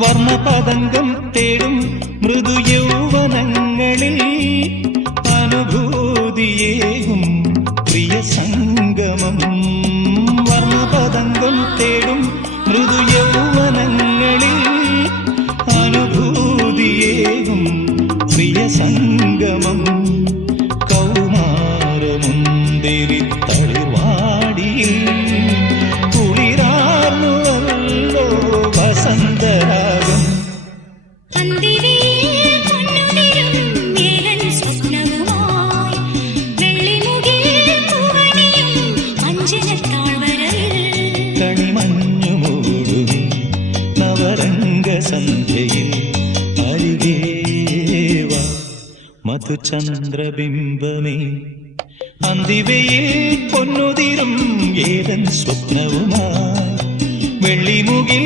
വർണ്ണപതംഗം തേടും മൃദു യൗവനങ്ങളിൽ അനുഭൂതിയേകും പ്രിയ സംഗമം. വർണ്ണപതംഗം തേടും മൃദു യൗവനങ്ങളിൽ അനുഭൂതിയേകും പ്രിയ സംഗമം. കൗമാരമുന്തിരി തളിർവാടിയിൽ കുളിരാർന്നുവല്ലോ വസന്തരാഗം. കണിമഞ്ഞു മൂടുമി നവരംഗസന്ധ്യയിൽ അരികേവ മധുചന്ദ്രബിംബമേ. അന്തിവയിൽ പൊന്നുതിരും ഏതൻ സ്വപ്നവുമായി വെള്ളിമുകിൽ